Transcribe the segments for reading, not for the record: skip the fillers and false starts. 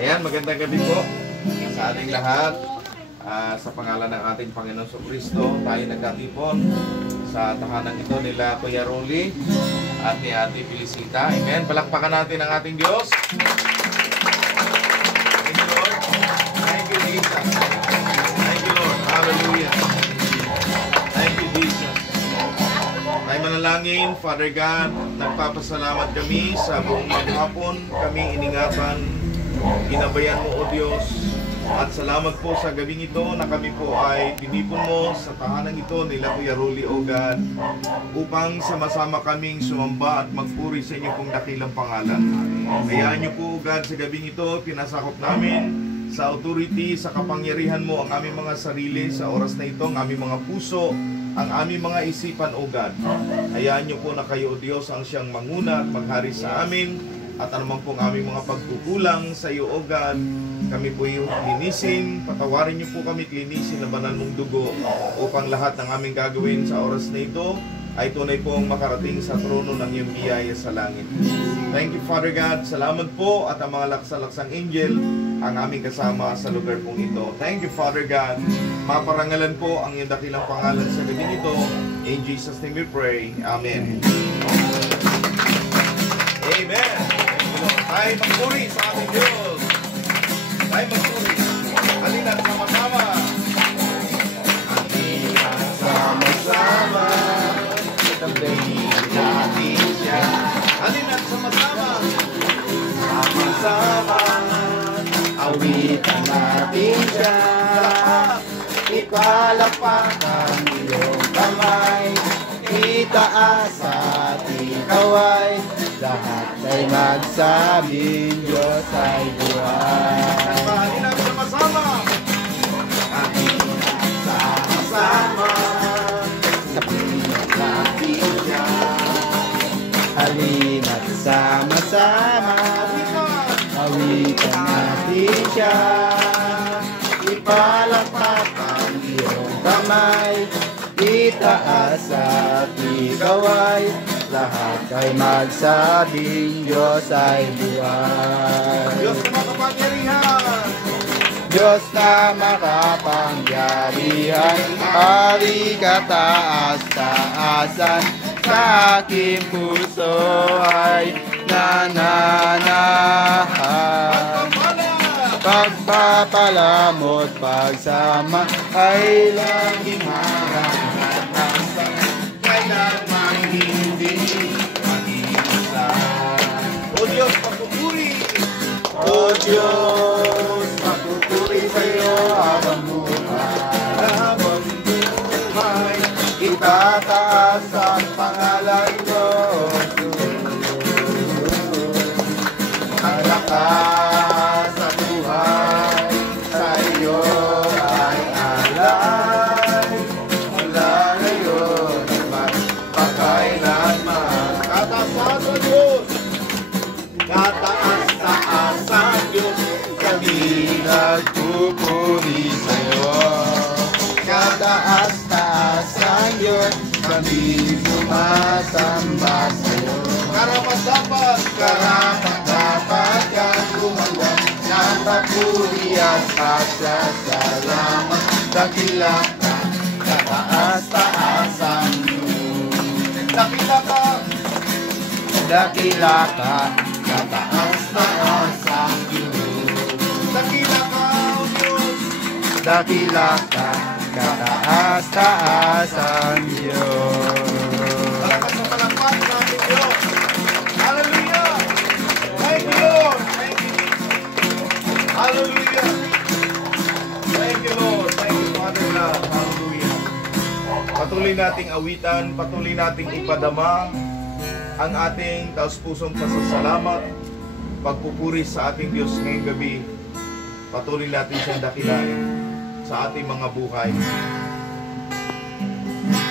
Ayan, magandang gabi po sa ating lahat. Sa pangalan ng ating Panginoon Kristo, tayo nagkatipon sa tahanang ito nila Kuya Rolly at ni Ate Felicita. Amen. Palakpakan natin ang ating Diyos. Thank you, Lord. Thank you, Jesus. Thank you, Lord. Hallelujah. Thank you, Jesus. Tayo manalangin, Father God, nagpapasalamat kami sa buong maghapon. Kami iningatan, ginabayan mo, O Diyos. At salamat po sa gabing ito na kami po ay tinipon mo sa tahanan ito nila Kuya Rolly, O God, upang sama-sama kaming sumamba at magpuri sa inyo pong dakilang pangalan. Hayaan niyo po, O God, sa gabing ito, pinasakop namin sa authority, sa kapangyarihan mo ang aming mga sarili sa oras na ito, ang aming mga puso, ang aming mga isipan, O God. Hayaan niyo po na kayo, O Diyos, ang siyang manguna at maghari sa amin, at anuman pong aming mga pagkukulang sa iyo, O God, kami po yung linisin, patawarin niyo po kami, linisin na banal mong dugo upang lahat ng aming gagawin sa oras na ito ay tunay pong makarating sa trono ng iyong biyaya sa langit. Thank you, Father God. Salamat po at ang mga laksalaksang angel ang aming kasama sa lugar pong ito. Thank you, Father God. Maparangalan po ang iyong dakilang pangalan sa gabi nito. In Jesus' name we pray. Amen. Amen. Tayo magpuri sa ating Diyos. Tayo magpuri. Halina't sama-sama. Halina't sama-sama. Tambayin natin siya. Halina't sama-sama. Sama-sama. Awitan natin siya. Ipalakpakan iyong kamay. Itaas at ikaway. Lahat ay magsabing Diyos ay buhay. Halina't sama-sama. Halina't sama-sama. Sabihin natin siya. Halina't sama-sama. Awitan natin siya. Ipalakpakan iyong kamay. Itaas at ikaway. Lahat ay magsabing Diyos ay buhay. Diyos na makapangyarihan. Diyos na makapangyarihan. Hari kataas-taasan. Sa aking puso ay nananahan. Pagpapalamot pagsama ay laging harap-harap. Kailanman hindi mag-iisa. O Diyos, papupuri. O Diyos, papupuri sa iyo habang buhay. Habang buhay, itataas ang pangalan mo. Ang lakas sa buhay sa iyo ay alay. Mula ngayon kailanman. Kataas ang Diyos. Kataas-taas ang Diyos. Kami nagpupuri sa iyo. Kataas-taas ang Diyos. Kami sumasamba sa iyo. Karapat-dapat. Karapat-dapat kang gumawa ng papuri at pasasalamat. Dakila ka. Kataas-taas ang Diyos. Dakila ka. Dakila ka. Kataas-taas ang Diyos. Dakila ka, O Diyos. Dakila ka. Kataas-taas ang Diyos. Malakas na palakpak sa ating Diyos. Hallelujah. Thank you, Lord. Thank you. Hallelujah. Thank you, Lord. Thank you, Father God. Hallelujah. Patuloy nating awitan, patuloy nating ipadama ang ating taos-pusong pasasalamat, pagpupuri sa ating Diyos ngayong gabi. Patuloy natin siyang dakilain sa ating mga buhay.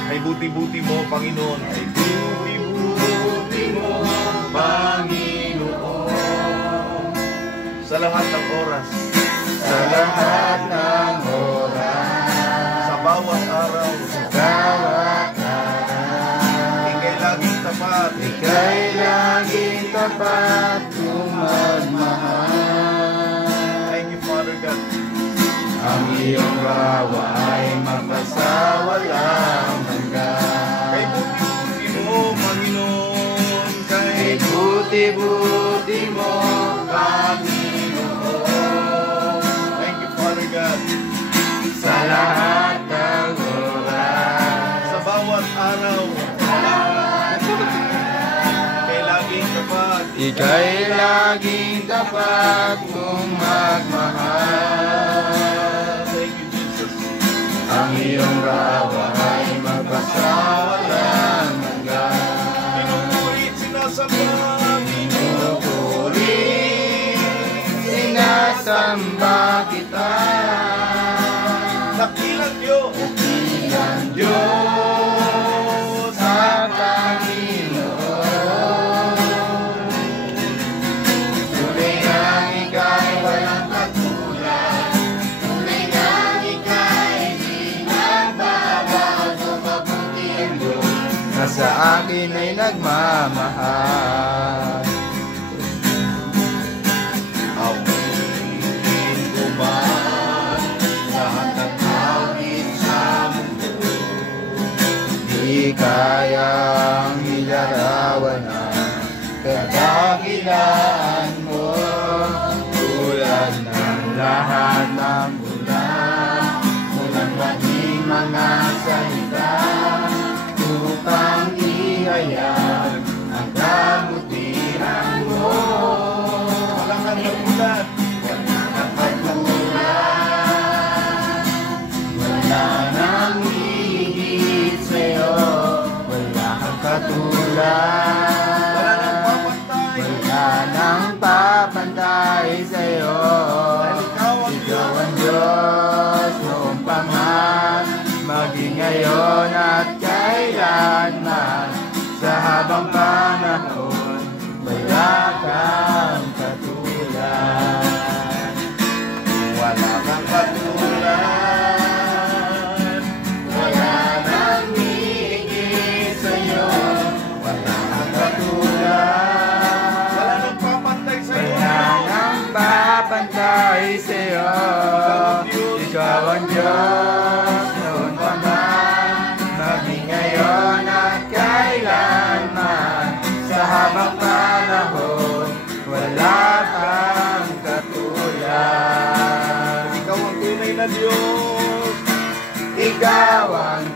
Ay buti-buti mo, Panginoon. Ay buti-buti mo, Panginoon. Sa lahat ng oras. Sa lahat ng oras. Sa bawat araw. Sa bawat araw. Ika'y laging tapat. Ika'y Ika'y laging tapat kung magmahal. Thank you, Father God. Ang iyong awa ay mapasawalang hanggan. Kay buti-buti mo, Panginoon. Kay buti-buti mo, Panginoon. Thank you, Father God. Sa lahat ng oras, Sa bawat araw, kay laging tapat. Ika'y laging tapat kung magmahal. Thank you, Jesus. Ang iyong awa ay magpasawalang hanggan. Pinupurit, sinasamba, Pinupuri, sinasamba kita. Dakilang Diyos. Dakilang Diyos sa Panginoon. Tunay ngang ika'y walang katulad. Tunay ngang ika'y di nagbabago. Mabuti ang Diyos na sa akin ay nagmamahal. Awitin ko man lahat ng awit sa mundo. Di kayang ilarawan ang kadakilaan mo. Tulad ng lahat ng bulan, mulang maging mga salita upang ihayag ang kabutihan mo. Walang katulad. Wala nang hihigit sa'yo, wala kang katulad. Wala nang papantay. Wala nang papantay sa'yo. Ikaw ang Diyos noong pa man, maging ngayon at kailanman. Sa habang panahon, wala kang katulad. Wala kang katulad. Wala nang hihigit sa'yo, wala kang katulad. Wala nang papantay sa'yo. Wala nang papantay sa'yo. Ikaw ang Diyos noon pa man, maging ngayon at kailanman. Sa habang panahon, wala kang katulad. Ikaw ang tunay na Diyos. Ikaw ang